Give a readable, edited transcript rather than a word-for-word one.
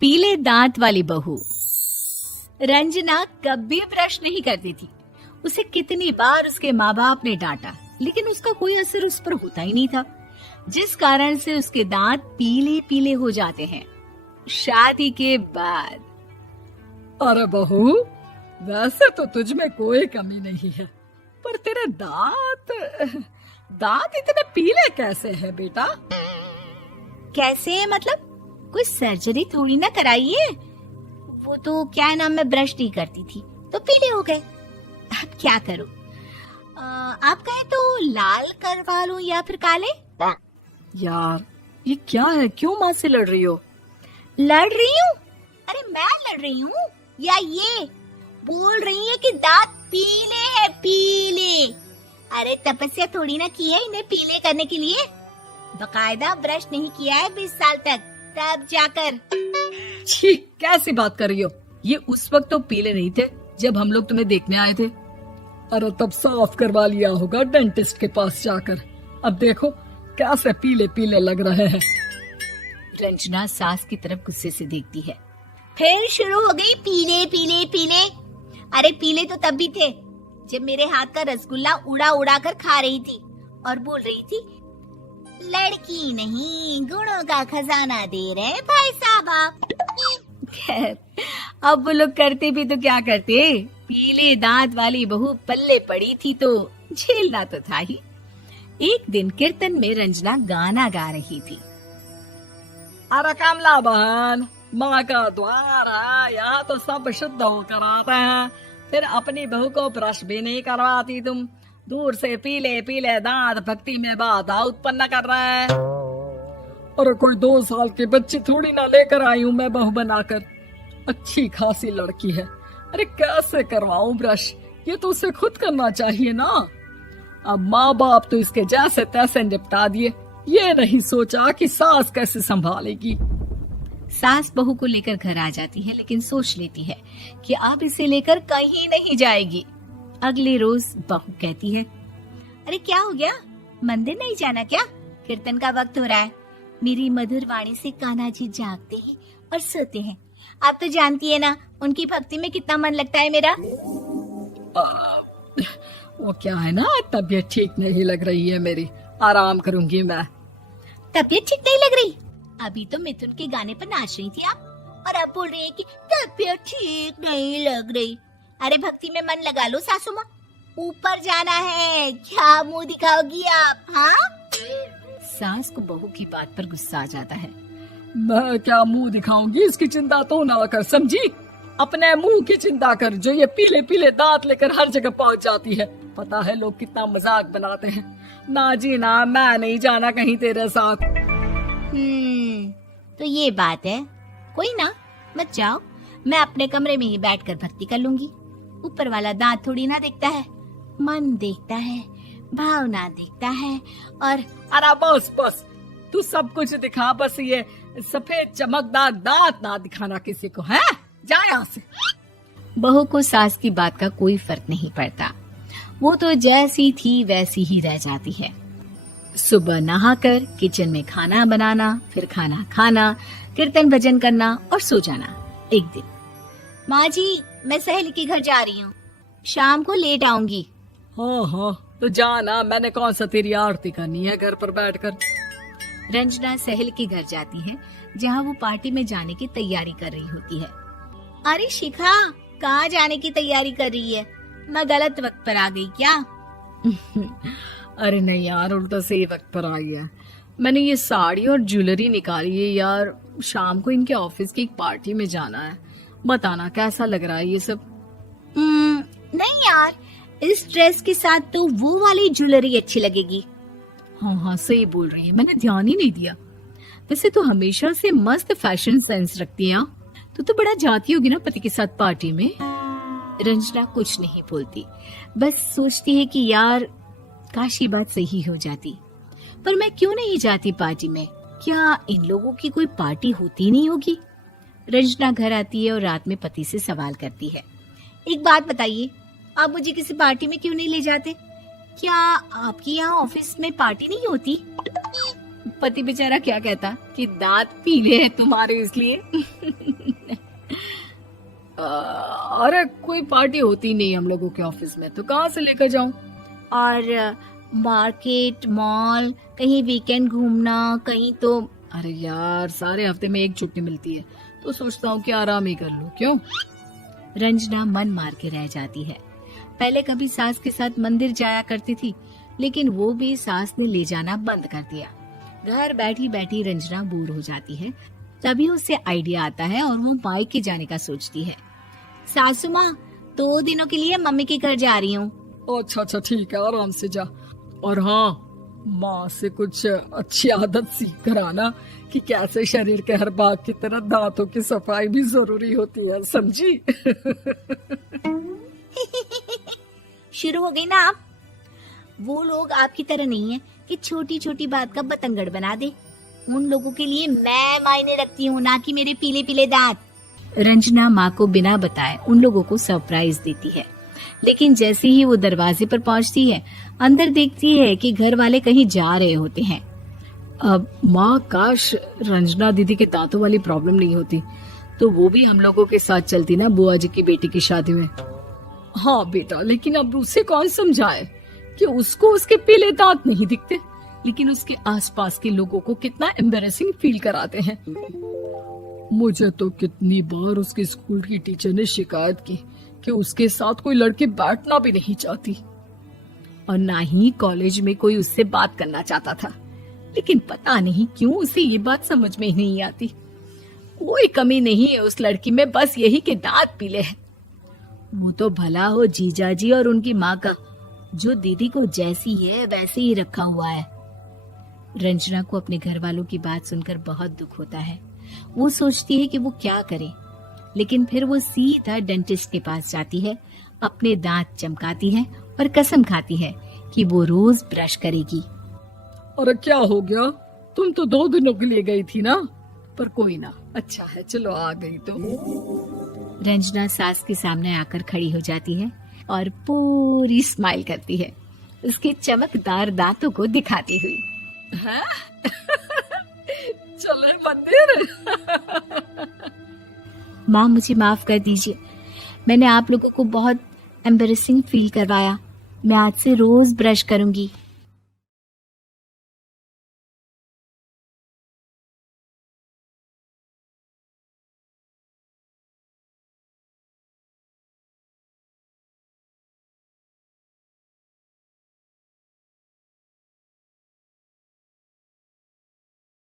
पीले दांत वाली बहू। रंजना कभी ब्रश नहीं करती थी। उसे कितनी बार उसके माँ बाप ने डांटा, लेकिन उसका कोई असर उस पर होता ही नहीं था, जिस कारण से उसके दांत पीले पीले हो जाते हैं। शादी के बाद अरे बहू, वैसे तो तुझ में कोई कमी नहीं है, पर तेरे दांत इतने पीले कैसे हैं बेटा? कैसे मतलब? कोई सर्जरी थोड़ी ना कराई है। वो तो क्या नाम, मैं ब्रश नहीं करती थी तो पीले हो गए। अब क्या करूं? आप कहें तो लाल करवा लूं या फिर काले? यार ये क्या है, क्यों माँ से लड़ रही हो? लड़ रही हूँ? अरे मैं लड़ रही हूँ या ये बोल रही है कि दांत पीले हैं, पीले। अरे तपस्या थोड़ी ना की है इन्हें पीले करने के लिए। बकायदा ब्रश नहीं किया है 20 साल तक, तब जाकर। छी, कैसी बात कर रही हो? ये उस वक्त तो पीले नहीं थे जब हम लोग तुम्हें देखने आए थे। अरे तब साफ करवा लिया होगा डेंटिस्ट के पास जाकर। अब देखो कैसे पीले पीले लग रहे हैं। रंजना सास की तरफ गुस्से से देखती है। फिर शुरू हो गई पीले पीले पीले। अरे पीले तो तब भी थे जब मेरे हाथ का रसगुल्ला उड़ा उड़ा कर खा रही थी और बोल रही थी, लड़की नहीं गुणों का खजाना दे रहे भाई साहब आप। खैर, अब वो लोग करते भी तो क्या करते, पीले दांत वाली बहू पल्ले पड़ी थी तो झेलना तो था ही। एक दिन कीर्तन में रंजना गाना गा रही थी। अरे कमला बहन, माँ का द्वार है, यहाँ तो सब शुद्ध होकर आते हैं, फिर अपनी बहू को ब्रश भी नहीं करवाती तुम। दूर से पीले पीले दांत भक्ति में बाधा उत्पन्न कर रहे हैं। अरे कोई 2 साल की बच्ची थोड़ी ना लेकर आई हूँ मैं बहू बनाकर। अच्छी खासी लड़की है, अरे कैसे करवाऊं ब्रश? ये तो उसे खुद करना चाहिए ना। अब माँ बाप तो इसके जैसे तैसे निपटा दिए, ये नहीं सोचा कि सास कैसे संभालेगी। सास बहू को लेकर घर आ जाती है, लेकिन सोच लेती है कि अब इसे लेकर कहीं नहीं जाएगी। अगले रोज बहू कहती है, अरे क्या हो गया, मंदिर नहीं जाना क्या? कीर्तन का वक्त हो रहा है। मेरी मधुर वाणी से कान्हा जी जागते हैं और सोते हैं। आप तो जानती है ना उनकी भक्ति में कितना मन लगता है मेरा। वो क्या है ना, तबीयत ठीक नहीं लग रही है मेरी, आराम करूंगी मैं। तबीयत ठीक नहीं लग रही? अभी तो मिथुन के गाने पर नाच रही थी आप, और अब बोल रही है कि तबीयत ठीक नहीं लग रही। अरे भक्ति में मन लगा लो सासू माँ, ऊपर जाना है, क्या मुंह दिखाओगी आप? हाँ? सास को बहू की बात पर गुस्सा आ जाता है। मैं क्या मुंह दिखाऊंगी, इसकी चिंता तो ना कर, समझी? अपने मुंह की चिंता कर, जो ये पीले पीले दांत लेकर हर जगह पहुंच जाती है। पता है लोग कितना मजाक बनाते हैं। ना जी ना, मैं नहीं जाना कहीं तेरे साथ। तो ये बात है। कोई ना, मत जाओ, मैं अपने कमरे में ही बैठकर भक्ति कर लूंगी। ऊपर वाला दांत थोड़ी ना देखता है, मन देखता है, भावना देखता है। और अरे बस बस, तू सब कुछ दिखा, बस ये सफेद चमकदार दांत ना दिखाना किसी को, है? जा यहाँ से। बहू को सास की बात का कोई फर्क नहीं पड़ता, वो तो जैसी थी वैसी ही रह जाती है। सुबह नहाकर किचन में खाना बनाना, फिर खाना खाना, कीर्तन भजन करना और सो जाना। एक दिन, माँ जी मैं सहेली के घर जा रही हूँ, शाम को लेट आऊंगी। हाँ हाँ तो जाना, मैंने कौन सा तेरी आरती करनी है घर पर बैठकर। रंजना सहेली के घर जाती है, जहाँ वो पार्टी में जाने की तैयारी कर रही होती है। अरे शिखा, कहाँ जाने की तैयारी कर रही है? मैं गलत वक्त पर आ गई क्या? अरे नहीं यार, उल्टा सही वक्त पर आ गया। मैंने ये साड़ी और ज्वेलरी निकाली है यार, शाम को इनके ऑफिस की एक पार्टी में जाना है। बताना कैसा लग रहा है ये सब? नहीं यार, इस ड्रेस के साथ तो वो वाली ज्वेलरी अच्छी लगेगी। हाँ हाँ सही बोल रही है, मैंने ध्यान ही नहीं दिया। वैसे तो हमेशा से मस्त फैशन सेंस रखती है। तो बड़ा जाती होगी ना पति के साथ पार्टी में। रंजना कुछ नहीं बोलती, बस सोचती है कि यार काश ये बात सही हो जाती। पर मैं क्यों नहीं जाती पार्टी में? क्या इन लोगों की कोई पार्टी होती नहीं होगी? रंजना घर आती है और रात में पति से सवाल करती है, एक बात बताइए, आप मुझे किसी पार्टी में क्यों नहीं ले जाते? क्या आपकी यहाँ ऑफिस में पार्टी नहीं होती? पति बेचारा क्या कहता कि दांत पीले हैं तुम्हारे इसलिए। अरे कोई पार्टी होती नहीं हम लोगों के ऑफिस में, तो कहाँ से लेकर जाऊं? और मार्केट, मॉल, कहीं वीकेंड घूमना, कहीं तो। अरे यार, सारे हफ्ते में एक छुट्टी मिलती है, तो सोचता हूँ कि आराम ही कर लूं। क्यों? रंजना मन मार के रह जाती है। पहले कभी सास के साथ मंदिर जाया करती थी, लेकिन वो भी सास ने ले जाना बंद कर दिया। घर बैठी बैठी रंजना बोर हो जाती है। तभी उसे आइडिया आता है और वो मायके जाने का सोचती है। सासू माँ, 2 दिनों के लिए मम्मी के घर जा रही हूँ। अच्छा अच्छा, ठीक है, आराम से जा। और हाँ, माँ से कुछ अच्छी आदत सीख कर आना कि कैसे शरीर के हर भाग की तरह दांतों की सफाई भी जरूरी होती है, समझी? शुरू हो गई ना आप। वो लोग आपकी तरह नहीं है कि छोटी छोटी बात का बतंगड़ बना दे। उन लोगों के लिए मैं मायने रखती हूँ, ना कि मेरे पीले पीले दांत। रंजना माँ को बिना बताए उन लोगों को सरप्राइज देती है, लेकिन जैसे ही वो दरवाजे पर पहुंचती है, अंदर देखती है कि घर वाले कहीं जा रहे होते हैं। अब माँ, काश रंजना दीदी के दांतों वाली प्रॉब्लम नहीं होती, तो वो भी हम लोगों के साथ चलती ना बुआ जी की बेटी की शादी में। हाँ बेटा, लेकिन अब उसे कौन समझाए कि उसको उसके पीले दांत नहीं दिखते, लेकिन उसके आसपास के लोगों को कितना एम्बैरेसिंग फील कराते हैं। मुझे तो कितनी बार उसके स्कूल की टीचर ने शिकायत की कि उसके साथ कोई लड़की बैठना भी नहीं चाहती, और ना ही कॉलेज में कोई उससे बात करना चाहता था। लेकिन पता नहीं क्यों उसे ये बात समझ में ही नहीं आती। कोई कमी नहीं है उस लड़की में, बस यही कि दांत पीले हैं। वो तो भला हो जीजा जी और उनकी माँ का, जो दीदी को जैसी है वैसे ही रखा हुआ है। रंजना को अपने घर वालों की बात सुनकर बहुत दुख होता है। वो सोचती है कि वो क्या करे, लेकिन फिर वो सीधा डेंटिस्ट के पास जाती है, अपने दांत चमकाती है और कसम खाती है कि वो रोज ब्रश करेगी। अरे क्या हो गया? तुम तो 2 दिनों के लिए गई थी ना, पर कोई ना, अच्छा है, चलो आ गई तो। रंजना सास के सामने आकर खड़ी हो जाती है और पूरी स्माइल करती है, उसके चमकदार दांतों को दिखाती हुई। हैं? चले मंदिर। माँ, मुझे माफ कर दीजिए, मैंने आप लोगों को बहुत एम्बैरेसिंग फील करवाया। मैं आज से रोज ब्रश करूंगी।